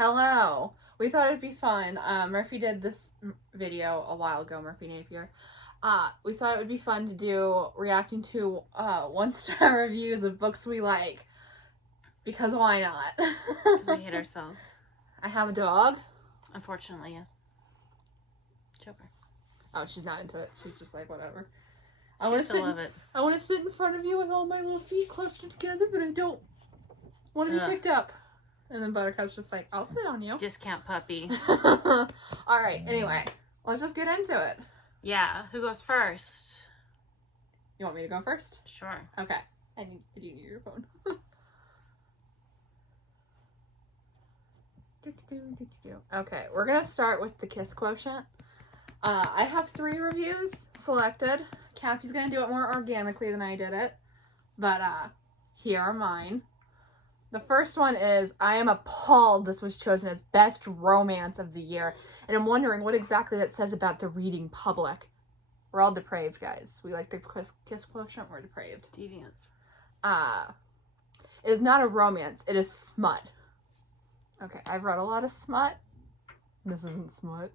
Hello. We thought it'd be fun. Murphy did this video a while ago, Murphy Napier. We thought it would be fun to do reacting to 1-star reviews of books we like. Because why not? Because we hate ourselves. I have a dog. Unfortunately, yes. Joker. Oh, she's not into it. She's just like, whatever. I still love it. I want to sit in front of you with all my little feet clustered together, but I don't want to be picked up. And then Buttercup's just like, I'll sit on you. Discount puppy. Alright, anyway. Let's just get into it. Yeah. Who goes first? You want me to go first? Sure. Okay. Do you need your phone? Okay, we're going to start with the Kiss Quotient. I have 3 reviews selected. Cappy's going to do it more organically than I did it. But here are mine. The first one is, I am appalled this was chosen as best romance of the year. And I'm wondering what exactly that says about the reading public. We're all depraved, guys. We like the Kiss Quotient. We're depraved. Deviants. It is not a romance. It is smut. Okay, I've read a lot of smut. This isn't smut.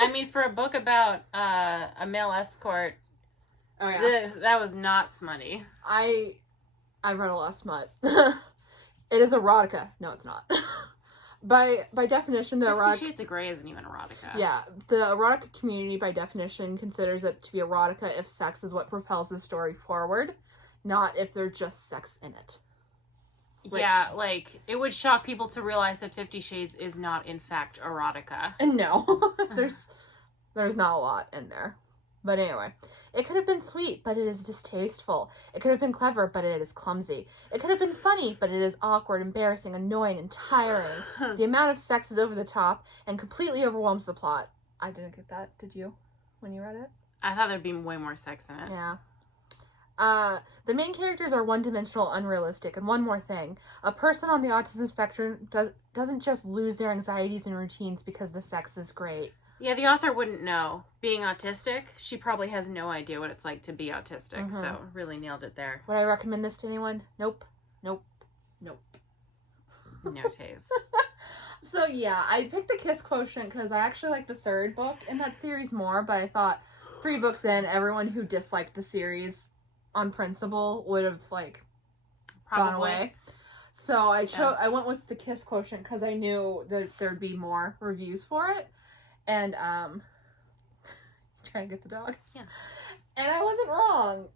I mean, for a book about a male escort, oh yeah, that was not smutty. I've read a lot of smut. It is erotica. No, it's not. by definition, the 50 Shades of Grey isn't even erotica. Yeah, the erotica community, by definition, considers it to be erotica if sex is what propels the story forward, not if there's just sex in it. Yeah, like, it would shock people to realize that 50 Shades is not, in fact, erotica. No, there's not a lot in there. But anyway, it could have been sweet, but it is distasteful. It could have been clever, but it is clumsy. It could have been funny, but it is awkward, embarrassing, annoying, and tiring. The amount of sex is over the top and completely overwhelms the plot. I didn't get that. Did you? When you read it? I thought there'd be way more sex in it. Yeah. The main characters are one-dimensional, unrealistic, and one more thing. A person on the autism spectrum doesn't just lose their anxieties and routines because the sex is great. Yeah, the author wouldn't know. Being autistic, she probably has no idea what it's like to be autistic, so really nailed it there. Would I recommend this to anyone? Nope. Nope. Nope. No taste. So yeah, I picked the Kiss Quotient because I actually like the 3rd book in that series more, but I thought 3 books in, everyone who disliked the series on principle would have like gone away. So I went with the Kiss Quotient because I knew that there'd be more reviews for it. And try and get the dog. Yeah. And I wasn't wrong.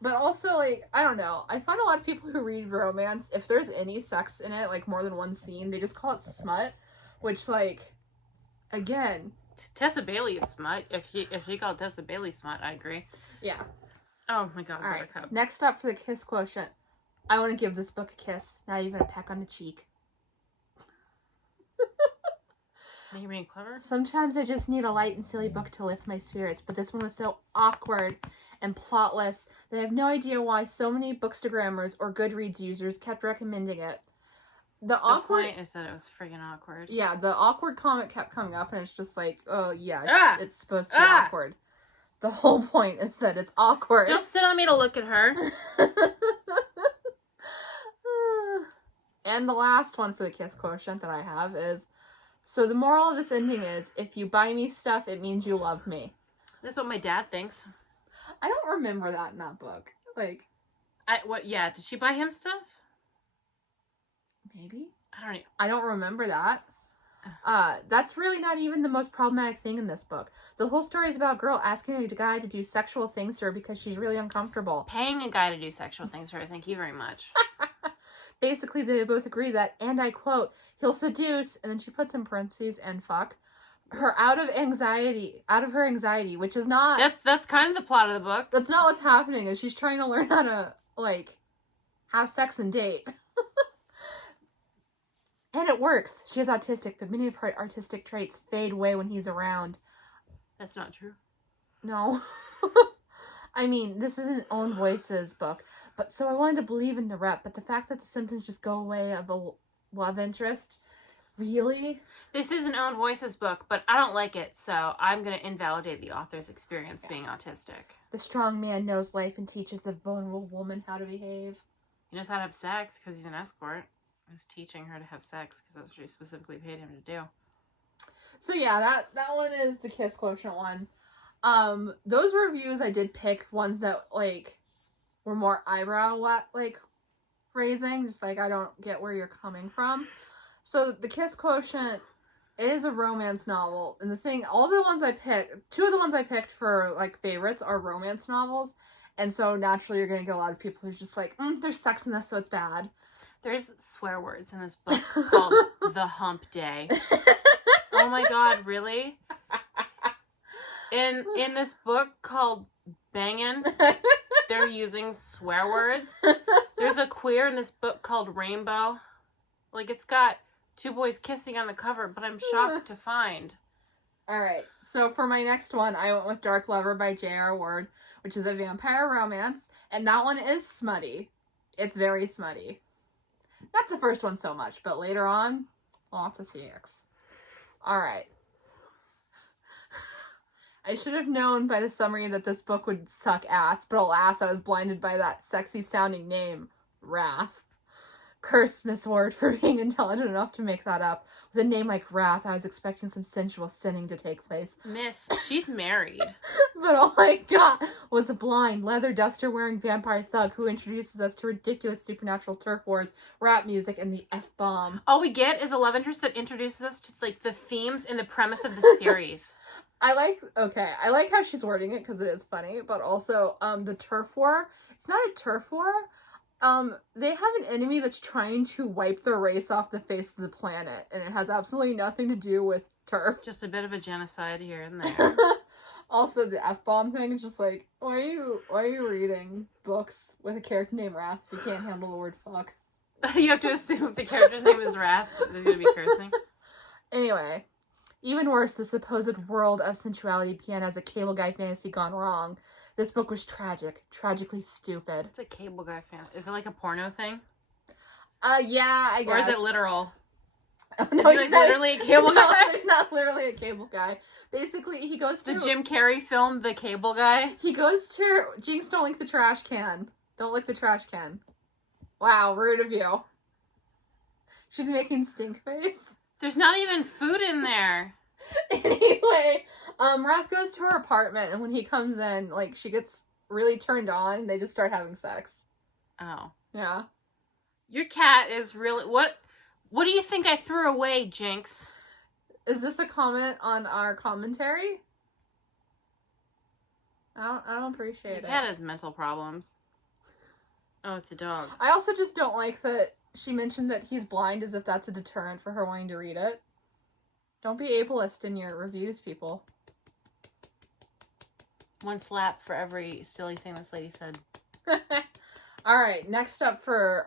But also, like, I don't know. I find a lot of people who read romance, if there's any sex in it, like more than one scene, they just call it smut. Which, like, again, Tessa Bailey is smut. If she called Tessa Bailey smut, I agree. Yeah. Oh my god, Alright, Buttercup. next up for the Kiss Quotient. I want to give this book a kiss, not even a peck on the cheek. Are you being clever? Sometimes I just need a light and silly book to lift my spirits, but this one was so awkward and plotless that I have no idea why so many Bookstagrammers or Goodreads users kept recommending it. The point is that it was friggin' awkward. Yeah, the awkward comment kept coming up, and it's just like, oh yeah, it's supposed to be awkward. The whole point is that it's awkward. Don't sit on me to look at her. And the last one for the Kiss Quotient that I have is, so the moral of this ending is, if you buy me stuff, it means you love me. That's what my dad thinks. I don't remember that in that book. Like, yeah, did she buy him stuff? Maybe? I I don't remember that. That's really not even the most problematic thing in this book. The whole story is about a girl asking a guy to do sexual things to her because she's really uncomfortable. Paying a guy to do sexual things to her, thank you very much. Basically, they both agree that, and I quote, he'll seduce, and then she puts in parentheses, and fuck, her out of her anxiety, which is not... That's kind of the plot of the book. That's not what's happening, is she's trying to learn how to, like, have sex and date. And it works. She is autistic, but many of her artistic traits fade away when he's around. That's not true. No. I mean, this is an Own Voices book, but so I wanted to believe in the rep, but the fact that the symptoms just go away of a love interest, really? This is an Own Voices book, but I don't like it, so I'm going to invalidate the author's experience being autistic. The strong man knows life and teaches the vulnerable woman how to behave. He knows how to have sex because he's an escort. was teaching her to have sex because that's what she specifically paid him to do. So yeah, that one is the Kiss Quotient one. Those reviews I did pick ones that like were more eyebrow like raising, just like I don't get where you're coming from. So the Kiss Quotient is a romance novel, and all the ones I picked, two of the ones I picked for like favorites are romance novels, and so naturally you're gonna get a lot of people who's just like, there's sex in this, so it's bad. There's swear words in this book called The Hump Day. Oh my god, really? In this book called Bangin', they're using swear words. There's a queer in this book called Rainbow. Like, it's got two boys kissing on the cover, but I'm shocked to find. Alright, so for my next one, I went with Dark Lover by J.R. Ward, which is a vampire romance, and that one is smutty. It's very smutty. Not the first one so much, but later on, lots of CX. Alright. I should have known by the summary that this book would suck ass, but alas, I was blinded by that sexy-sounding name, Wrath. Curse Miss Ward for being intelligent enough to make that up. With a name like Wrath, I was expecting some sensual sinning to take place. Miss, she's married. But all I got was a blind, leather duster-wearing vampire thug who introduces us to ridiculous supernatural turf wars, rap music, and the F-bomb. All we get is a love interest that introduces us to, like, the themes and the premise of the series. I like how she's wording it because it is funny, but also, the turf war, it's not a turf war. They have an enemy that's trying to wipe their race off the face of the planet, and it has absolutely nothing to do with turf. Just a bit of a genocide here and there. Also, the F-bomb thing is just like, why are you reading books with a character named Wrath if you can't handle the word fuck? You have to assume if the character's name is Wrath, they're gonna be cursing. Anyway, even worse, the supposed world of sensuality began as a cable guy fantasy gone wrong. This book was tragic, tragically stupid. It's a cable guy fan. Is it like a porno thing? Yeah, I guess. Or is it literal? No, is he like literally a cable guy? There's not literally a cable guy. Basically, he goes to... The Jim Carrey film, The Cable Guy? He goes to... Jinx, don't lick the trash can. Don't lick the trash can. Wow, rude of you. She's making stink face. There's not even food in there. Anyway, Wrath goes to her apartment, and when he comes in, like, she gets really turned on, and they just start having sex. Oh. Yeah. Your cat is really... What do you think I threw away, Jinx? Is this a comment on our commentary? I don't appreciate it. Your cat has mental problems. Oh, it's a dog. I also just don't like that she mentioned that he's blind as if that's a deterrent for her wanting to read it. Don't be ableist in your reviews, people. One slap for every silly thing this lady said. Alright, next up for,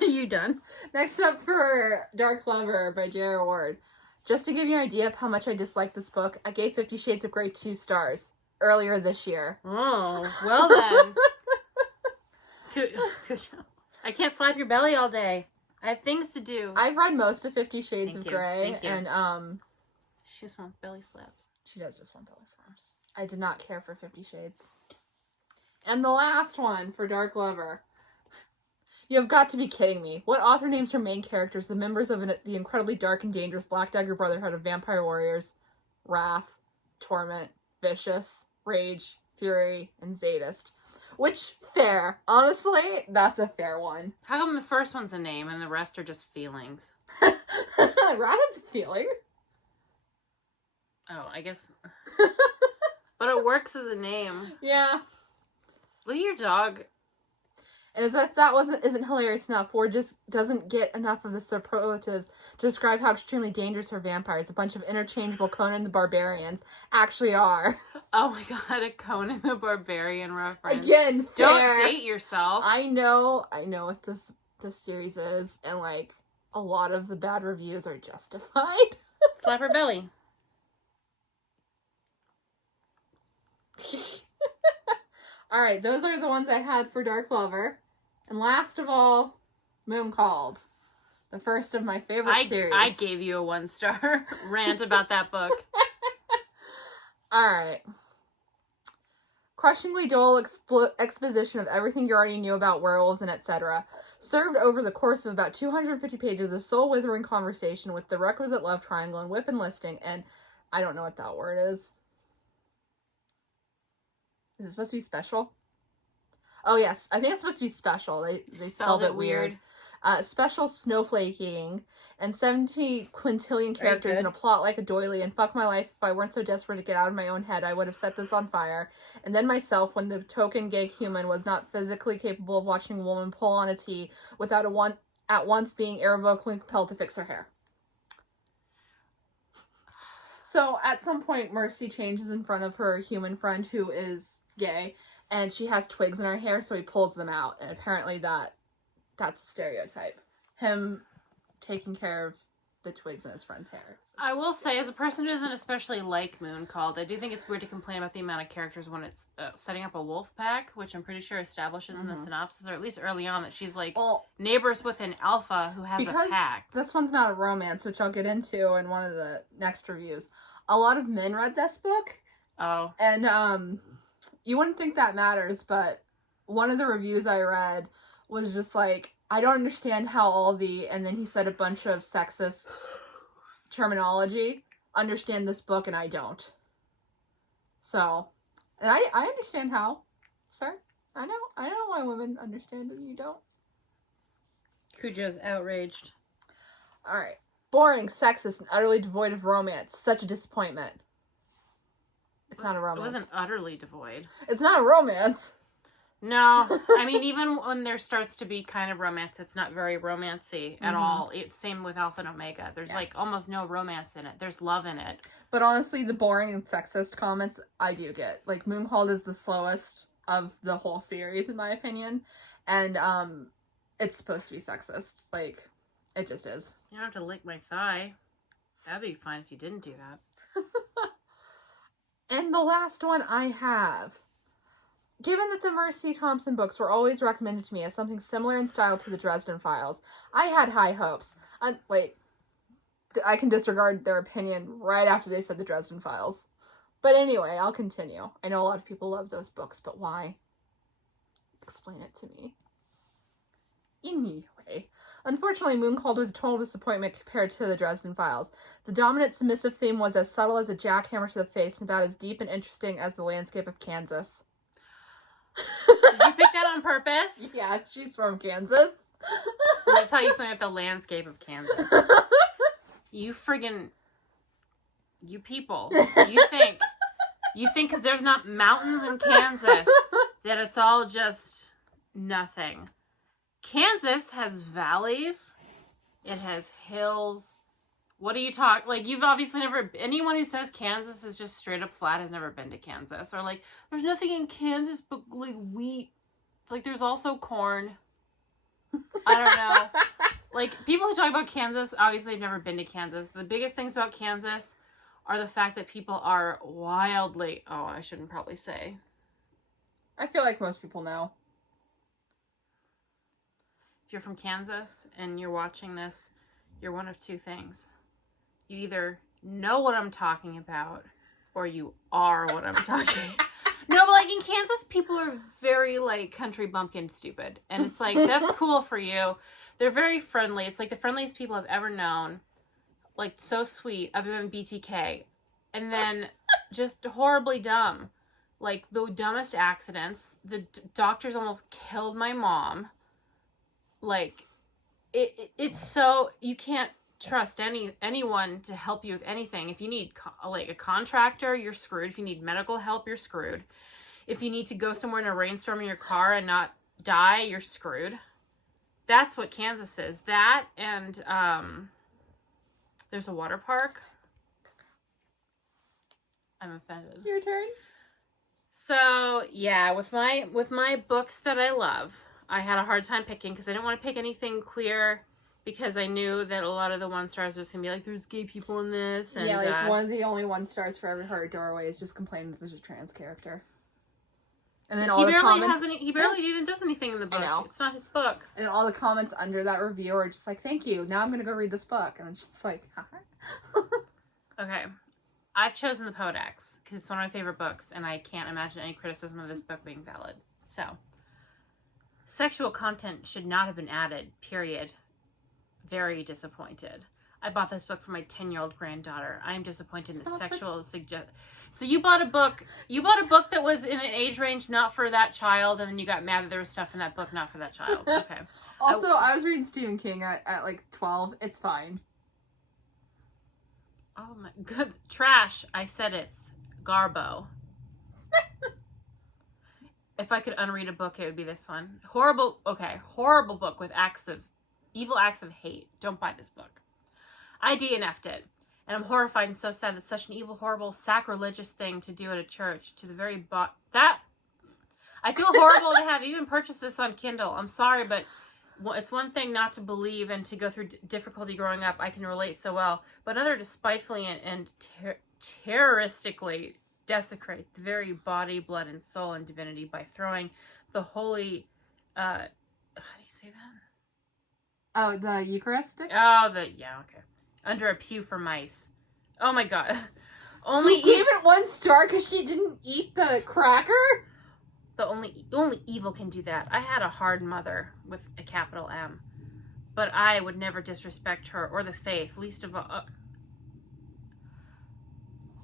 You done? Next up for Dark Lover by J.R. Ward. Just to give you an idea of how much I dislike this book, I gave 50 Shades of Grey 2 stars earlier this year. Oh, well then. I can't slap your belly all day. I have things to do. I've read most of 50 Shades of Grey, and she just wants belly slaps. She does just want belly slaps. I did not care for 50 Shades. And the last one for Dark Lover. You have got to be kidding me. What author names her main characters the members of the incredibly dark and dangerous Black Dagger Brotherhood of Vampire Warriors? Wrath, Torment, Vicious, Rage, Fury, and Zadist. Which, fair. Honestly, that's a fair one. How come the first one's a name and the rest are just feelings? Wrath is a feeling. Oh, I guess. But it works as a name. Yeah. Look at your dog. And as if that isn't hilarious enough, Ward just doesn't get enough of the superlatives to describe how extremely dangerous her vampires, a bunch of interchangeable Conan the Barbarians, actually are. Oh my god, a Conan the Barbarian reference. Again, fair. Don't date yourself. I know what this series is, and like a lot of the bad reviews are justified. Slap her belly. Alright, those are the ones I had for Dark Lover. And last of all, Moon Called. The first of my favorite series. I gave you a 1-star rant about that book. Alright. Crushingly dull exposition of everything you already knew about werewolves and etc. Served over the course of about 250 pages of soul-withering conversation with the requisite love triangle and whip enlisting, and I don't know what that word is. Is it supposed to be special? Oh, yes. I think it's supposed to be special. They spelled it weird. Special snowflaking, and 70 quintillion characters in a plot like a doily, and fuck my life, if I weren't so desperate to get out of my own head, I would have set this on fire. And then myself, when the token gay human was not physically capable of watching a woman pull on a tea without at once being irrevocably compelled to fix her hair. So, at some point, Mercy changes in front of her human friend who is gay, and she has twigs in her hair, so he pulls them out, and apparently that's a stereotype. Him taking care of the twigs in his friend's hair. I will say, as a person who doesn't especially like Moon Called, I do think it's weird to complain about the amount of characters when it's setting up a wolf pack, which I'm pretty sure establishes in the synopsis, or at least early on, that she's like neighbors with an alpha who has a pack. This one's not a romance, which I'll get into in one of the next reviews. A lot of men read this book. Oh. And you wouldn't think that matters, but one of the reviews I read was just like, I don't understand how all the, and then he said a bunch of sexist terminology, understand this book and I don't. So, and I understand how. Sir, I know why women understand and you don't. Cujo's outraged. Alright. Boring, sexist, and utterly devoid of romance. Such a disappointment. It's not a romance. It wasn't utterly devoid. It's not a romance. No, I mean, even when there starts to be kind of romance, it's not very romancy at all. It's same with Alpha and Omega. There's like almost no romance in it. There's love in it. But honestly, the boring and sexist comments I do get. Like, Mooncalled is the slowest of the whole series, in my opinion. And it's supposed to be sexist. Like, it just is. You don't have to lick my thigh. That'd be fine if you didn't do that. And the last one I have. Given that the Mercy Thompson books were always recommended to me as something similar in style to the Dresden Files, I had high hopes. I can disregard their opinion right after they said the Dresden Files. But anyway, I'll continue. I know a lot of people love those books, but why? Explain it to me. Anyway, unfortunately, Mooncalled was a total disappointment compared to the Dresden Files. The dominant submissive theme was as subtle as a jackhammer to the face and about as deep and interesting as the landscape of Kansas. Did you pick that on purpose? Yeah, she's from Kansas. That's how you say it, the landscape of Kansas. You friggin'... You people. You think because there's not mountains in Kansas that it's all just nothing. Kansas has valleys. It has hills. What do you talk? Like, you've obviously never... Anyone who says Kansas is just straight up flat has never been to Kansas. Or, like, there's nothing in Kansas but, like, wheat. It's like, there's also corn. I don't know. Like, people who talk about Kansas obviously have never been to Kansas. The biggest things about Kansas are the fact that people are wildly... Oh, I shouldn't probably say. I feel like most people know. If you're from Kansas and you're watching this, you're one of two things. You either know what I'm talking about, or you are what I'm talking about. No, but like in Kansas, people are very like country bumpkin stupid. And it's like, that's cool for you. They're very friendly. It's like the friendliest people I've ever known. Like so sweet, other than BTK. And then just horribly dumb. Like the dumbest accidents. The doctors almost killed my mom. Like, it's so, you can't trust anyone to help you with anything. If you need like a contractor, you're screwed. If you need medical help, you're screwed. If you need to go somewhere in a rainstorm in your car and not die, you're screwed. That's what Kansas is. That and there's a water park. I'm offended. Your turn. So yeah, with my books that I love, I had a hard time picking because I didn't want to pick anything queer because I knew that a lot of the 1 stars was going to be like, there's gay people in this. And, yeah, like one of the only 1 stars for every horror doorway is just complaining that there's a trans character. And then all the comments... He barely even does anything in the book. I know. It's not his book. And all the comments under that review are just like, thank you, now I'm going to go read this book. And I'm just like, huh? Okay. I've chosen the Podex because it's one of my favorite books, and I can't imagine any criticism of this book being valid. So, sexual content should not have been added, period. Very disappointed. I bought this book for my 10-year-old granddaughter. I am disappointed in the sexual So you bought a book that was in an age range not for that child, and then you got mad that there was stuff in that book not for that child. Okay. Also, I was reading Stephen King at like 12. It's fine. Oh my good trash. I said it's Garbo. If I could unread a book, it would be this one. Horrible book with evil acts of hate. Don't buy this book. I DNF'd it. And I'm horrified and so sad that such an evil, horrible, sacrilegious thing to do at a church to the very I feel horrible to have even purchased this on Kindle. I'm sorry, but it's one thing not to believe and to go through difficulty growing up. I can relate so well. But another to spitefully and terroristically desecrate the very body, blood, and soul and divinity by throwing the holy, how do you say that? Oh, the Eucharistic? Okay. Under a pew for mice. Oh my god. She gave it 1 star because she didn't eat the cracker? The only evil can do that. I had a hard mother with a capital M. But I would never disrespect her or the faith, least of all.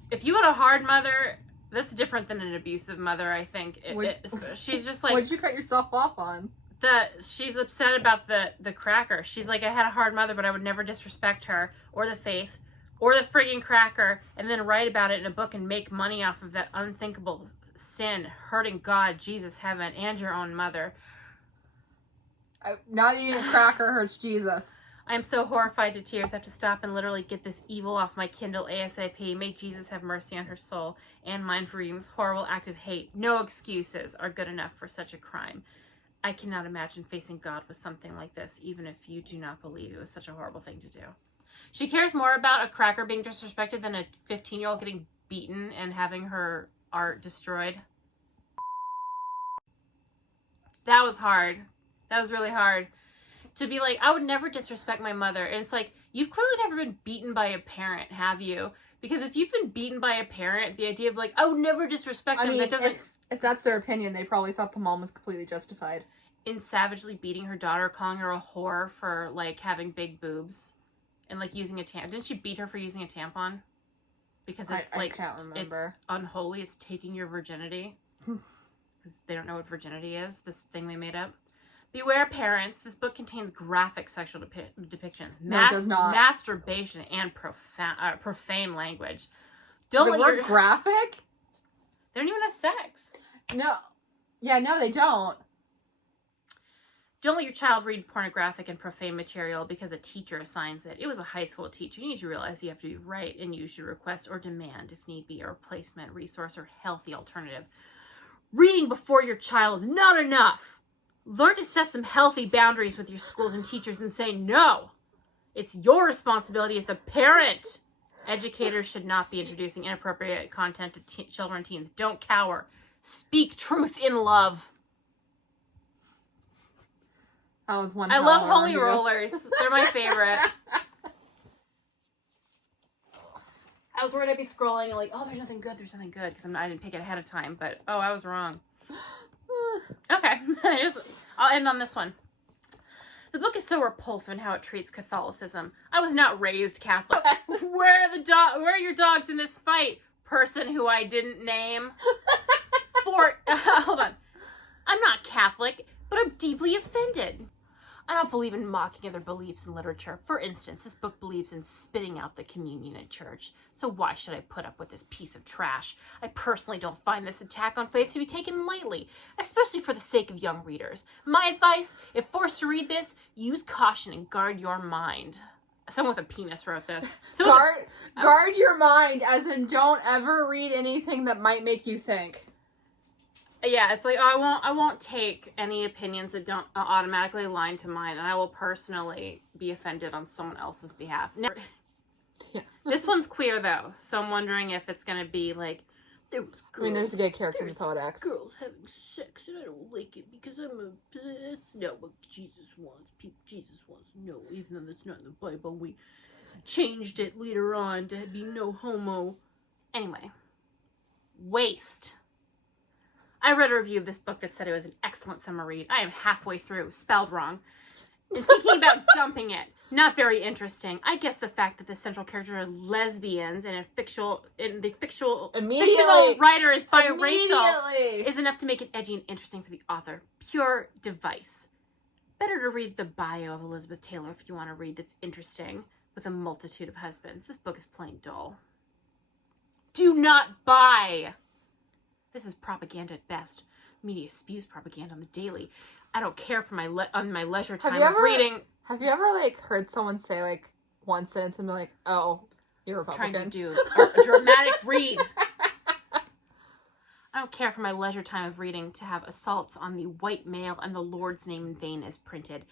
If you had a hard mother, that's different than an abusive mother, I think. She's just like... What'd you cut yourself off on? She's upset about the cracker. She's like, I had a hard mother, but I would never disrespect her or the faith or the friggin' cracker, and then write about it in a book and make money off of that unthinkable sin, hurting God, Jesus, heaven, and your own mother. Not eating a cracker hurts Jesus. I am so horrified to tears. I have to stop and literally get this evil off my Kindle ASAP. May Jesus have mercy on her soul and mine for reading this horrible act of hate. No excuses are good enough for such a crime. I cannot imagine facing God with something like this, even if you do not believe it was such a horrible thing to do. She cares more about a cracker being disrespected than a 15-year-old getting beaten and having her art destroyed. That was hard. That was really hard. To be like, I would never disrespect my mother. And it's like, you've clearly never been beaten by a parent, have you? Because if you've been beaten by a parent, the idea of like, I would never disrespect them, that doesn't... If that's their opinion, they probably thought the mom was completely justified. In savagely beating her daughter, calling her a whore for, like, having big boobs. And, like, using a tampon. Didn't she beat her for using a tampon? Because it's, I can't remember. It's unholy. It's taking your virginity. Because they don't know what virginity is. This thing they made up. Beware, parents. This book contains graphic sexual depictions. No, it does not. Masturbation and profane language. The word graphic? They don't even have sex. No. Yeah, no, they don't. Don't let your child read pornographic and profane material because a teacher assigns it. It was a high school teacher. You need to realize you have to be right and use your request or demand, if need be, a replacement, resource, or healthy alternative. Reading before your child is not enough. Learn to set some healthy boundaries with your schools and teachers and say no. It's your responsibility as the parent. Educators should not be introducing inappropriate content to children and teens. Don't cower. Speak truth in love. That was one. I love Holy Rollers. They're my favorite. I was worried I'd be scrolling and like, oh, there's nothing good, because I didn't pick it ahead of time, but oh, I was wrong. Okay, I'll end on this one. The book is so repulsive in how it treats Catholicism. I was not raised Catholic. Where are your dogs in this fight? Person who I didn't name. Hold on. I'm not Catholic, but I'm deeply offended. I don't believe in mocking other beliefs in literature. For instance, this book believes in spitting out the communion at church. So why should I put up with this piece of trash? I personally don't find this attack on faith to be taken lightly, especially for the sake of young readers. My advice, if forced to read this, use caution and guard your mind. Someone with a penis wrote this. Guard your mind, as in don't ever read anything that might make you think. Yeah, it's like, oh, I won't take any opinions that don't automatically align to mine, and I will personally be offended on someone else's behalf. Yeah. This one's queer, though, so I'm wondering if it's going to be like, there's a gay character in the Podex. Girls having sex, and I don't like it because that's not what Jesus wants. Jesus wants no, even though that's not in the Bible. We changed it later on to be no homo. Anyway. Waste. I read a review of this book that said it was an excellent summer read. I am halfway through, spelled wrong, and thinking about dumping it. Not very interesting. I guess the fact that the central characters are lesbians and the fictional writer is biracial is enough to make it edgy and interesting for the author. Pure device. Better to read the bio of Elizabeth Taylor if you want to read that's interesting with a multitude of husbands. This book is plain dull. Do not buy. This is propaganda at best. Media spews propaganda on the daily. I don't care for my leisure time of reading. Have you ever heard someone say one sentence and be like, "Oh, you're Republican"? Trying to do a dramatic read. I don't care for my leisure time of reading to have assaults on the white male and the Lord's name in vain as printed.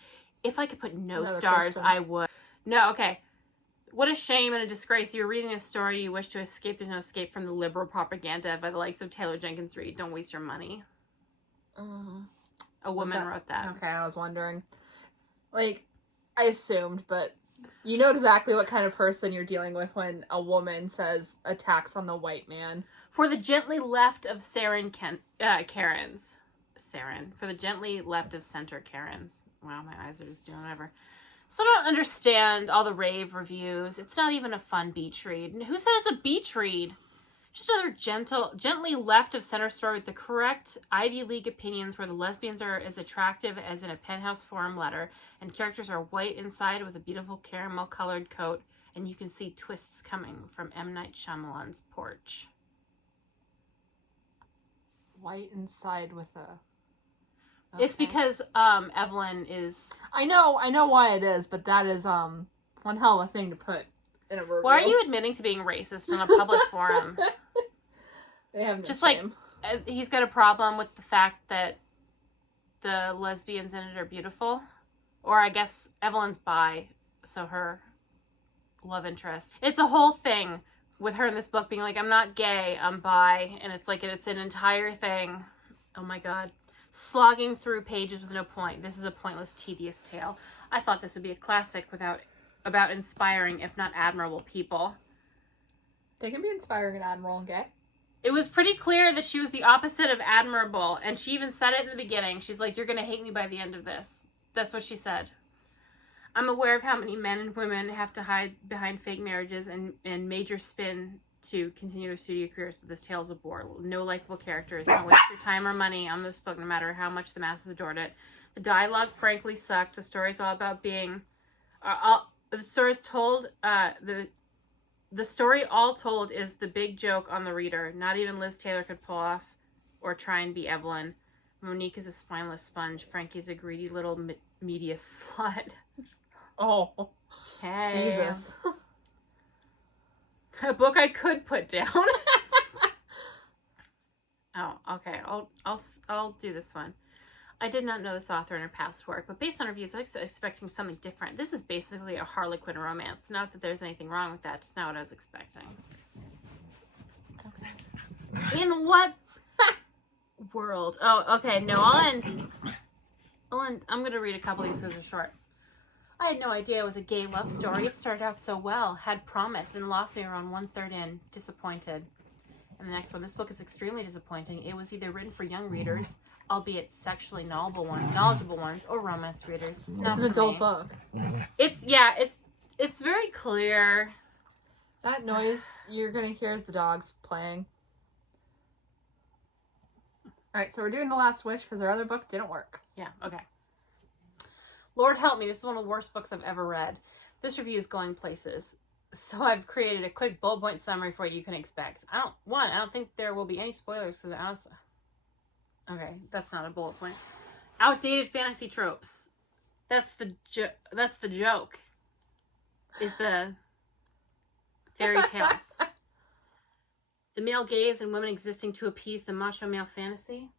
If I could put no stars, Christian. I would. No, okay. What a shame and a disgrace. You're reading a story you wish to escape. There's no escape from the liberal propaganda by the likes of Taylor Jenkins Reid. Don't waste your money. A woman wrote that. Okay, I was wondering. I assumed, but you know exactly what kind of person you're dealing with when a woman says attacks on the white man. For the gently left of Karens. For the gently left of center Karens. Wow, my eyes are just doing whatever. So I don't understand all the rave reviews. It's not even a fun beach read. And who said it's a beach read? Just another gently left of center story with the correct Ivy League opinions where the lesbians are as attractive as in a Penthouse Forum letter and characters are white inside with a beautiful caramel-colored coat and you can see twists coming from M. Night Shyamalan's porch. White inside with a... Okay. It's because Evelyn is... I know why it is, but that is one hell of a thing to put in a review. Why are you admitting to being racist in a public forum? They have no Just shame. He's got a problem with the fact that the lesbians in it are beautiful. Or I guess Evelyn's bi, so her love interest. It's a whole thing with her in this book being like, I'm not gay, I'm bi. And it's it's an entire thing. Oh my god. Slogging through pages with no point. This is a pointless, tedious tale. I thought this would be a classic about inspiring, if not admirable, people. They can be inspiring and admirable and gay. It was pretty clear that she was the opposite of admirable, and she even said it in the beginning. She's like, you're going to hate me by the end of this. That's what she said. I'm aware of how many men and women have to hide behind fake marriages and major spin to continue their studio careers, but this tale is a bore. No likable characters. Don't waste your time or money on this book, no matter how much the masses adored it. The dialogue, frankly, sucked. The story's all about being... the story's told... The story all told is the big joke on the reader. Not even Liz Taylor could pull off or try and be Evelyn. Monique is a spineless sponge. Frankie's a greedy little media slut. Oh. Okay. Jesus. A book I could put down. Oh, okay. I'll do this one. I did not know this author in her past work, but based on reviews, I was expecting something different. This is basically a Harlequin romance. Not that there's anything wrong with that, just not what I was expecting. Okay. In what world? Oh, okay. No, I'll end. I'm going to read a couple of these because they're short. I had no idea it was a gay love story. It started out so well, had promise, and lost me around 1/3 in. Disappointed. And the next one, this book is extremely disappointing. It was either written for young readers, albeit sexually knowledgeable ones, or romance readers. It's an adult book. It's very clear. That noise you're gonna hear is the dogs playing. Alright, so we're doing The Last Wish because our other book didn't work. Yeah, okay. Lord help me, this is one of the worst books I've ever read. This review is going places. So I've created a quick bullet point summary for what you can expect. I don't think there will be any spoilers because okay, that's not a bullet point. Outdated fantasy tropes. That's the joke. Is the fairy tales. The male gaze and women existing to appease the macho male fantasy.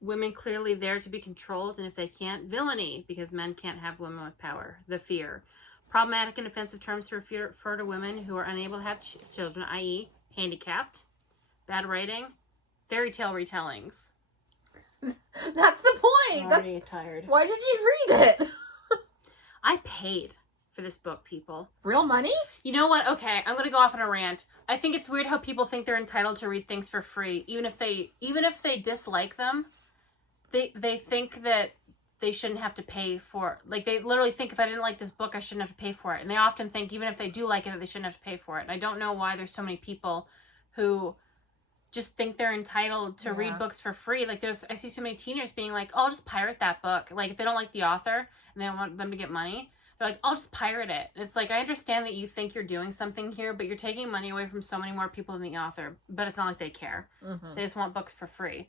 Women clearly there to be controlled, and if they can't, villainy, because men can't have women with power. The fear. Problematic and offensive terms to refer to women who are unable to have children, i.e. handicapped. Bad writing. Fairy tale retellings. That's the point. I'm already tired. Why did you read it? I paid for this book, people. Real money? You know what? Okay, I'm gonna go off on a rant. I think it's weird how people think they're entitled to read things for free, even if they dislike them. They think that they shouldn't have to pay for, like, they literally think if I didn't like this book, I shouldn't have to pay for it. And they often think even if they do like it, that they shouldn't have to pay for it. And I don't know why there's so many people who just think they're entitled to read books for free. Like, I see so many teenagers being like, oh, I'll just pirate that book. Like, if they don't like the author and they don't want them to get money, they're like, I'll just pirate it. And it's like, I understand that you think you're doing something here, but you're taking money away from so many more people than the author. But it's not like they care. Mm-hmm. They just want books for free.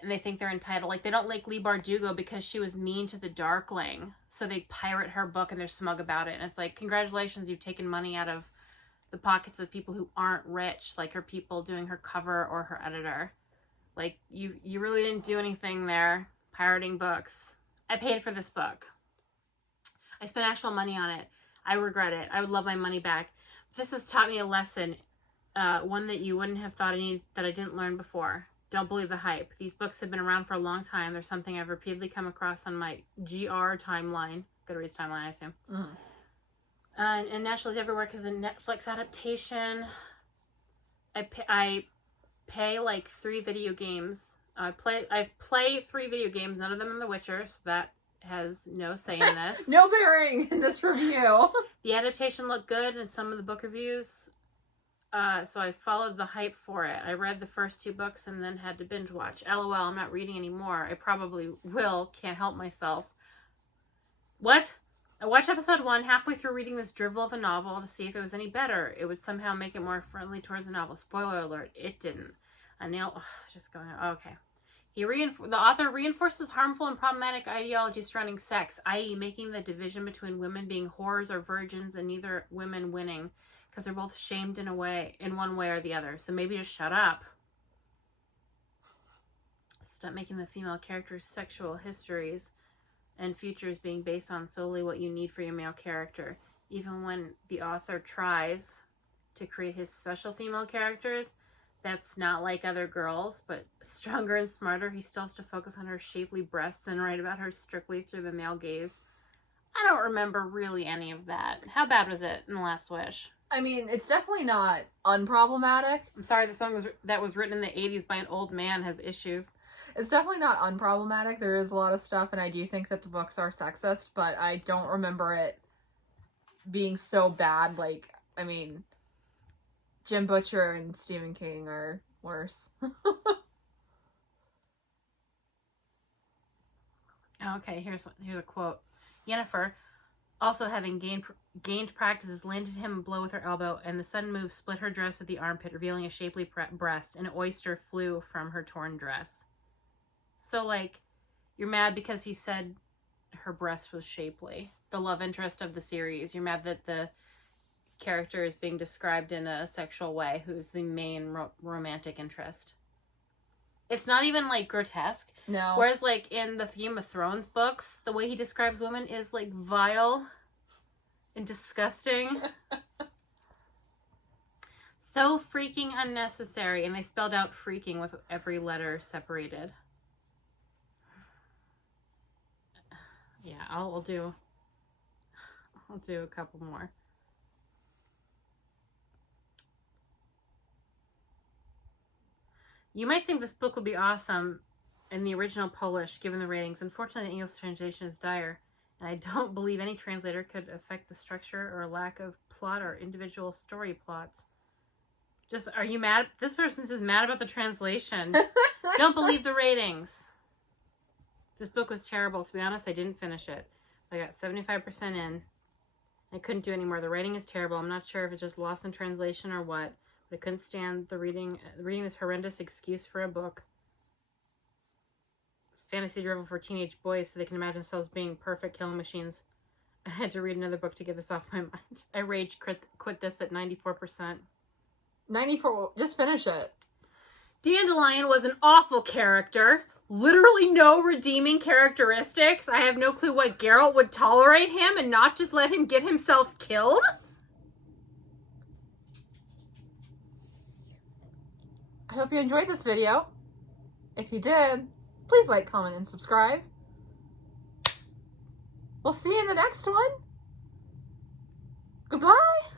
And they think they're entitled. Like, they don't like Leigh Bardugo because she was mean to the Darkling. So they pirate her book and they're smug about it. And it's like, congratulations, you've taken money out of the pockets of people who aren't rich, like her people doing her cover or her editor. Like, you really didn't do anything there, pirating books. I paid for this book. I spent actual money on it. I regret it. I would love my money back. This has taught me a lesson, one that you wouldn't have thought that I didn't learn before. Don't believe the hype. These books have been around for a long time. There's something I've repeatedly come across on my GR timeline. Goodreads timeline, I assume. Mm-hmm. And naturally everywhere because the Netflix adaptation. I pay like 3 video games. I play 3 video games, none of them in The Witcher, so that has no say in this. No bearing in this review. The adaptation looked good in some of the book reviews. So I followed the hype for it. I read the first 2 books and then had to binge watch. LOL, I'm not reading anymore. I probably will. Can't help myself. What? I watched episode 1 halfway through reading this drivel of a novel to see if it was any better. It would somehow make it more friendly towards the novel. Spoiler alert, it didn't. Just going on. Okay. The author reinforces harmful and problematic ideology surrounding sex, i.e. making the division between women being whores or virgins and neither women winning. Because they're both shamed in one way or the other. So maybe just shut up. Stop making the female characters' sexual histories and futures being based on solely what you need for your male character. Even when the author tries to create his special female characters, that's not like other girls, but stronger and smarter, he still has to focus on her shapely breasts and write about her strictly through the male gaze. I don't remember really any of that. How bad was it in The Last Wish? I mean, it's definitely not unproblematic. I'm sorry, the song that was written in the 80s by an old man has issues. It's definitely not unproblematic. There is a lot of stuff, and I do think that the books are sexist, but I don't remember it being so bad. Like, I mean, Jim Butcher and Stephen King are worse. Okay, here's a quote. Yennefer, also having gained practices, landed him a blow with her elbow, and the sudden move split her dress at the armpit, revealing a shapely breast, and an oyster flew from her torn dress. So, like, you're mad because he said her breast was shapely. The love interest of the series. You're mad that the character is being described in a sexual way, who's the main romantic interest. It's not even, like, grotesque. No. Whereas, like, in the Game of Thrones books, the way he describes women is, like, vile and disgusting. So freaking unnecessary. And they spelled out freaking with every letter separated. Yeah, I'll do a couple more. You might think this book would be awesome in the original Polish, given the ratings. Unfortunately, the English translation is dire, and I don't believe any translator could affect the structure or lack of plot or individual story plots. Are you mad? This person's just mad about the translation. Don't believe the ratings. This book was terrible. To be honest, I didn't finish it. I got 75% in. I couldn't do any more. The writing is terrible. I'm not sure if it's just lost in translation or what. But I couldn't stand reading this horrendous excuse for a book. It's fantasy drivel for teenage boys so they can imagine themselves being perfect killing machines. I had to read another book to get this off my mind. I rage quit this at 94%. 94, just finish it. Dandelion was an awful character. Literally no redeeming characteristics. I have no clue why Geralt would tolerate him and not just let him get himself killed. I hope you enjoyed this video. If you did, please like, comment, and subscribe. We'll see you in the next one. Goodbye.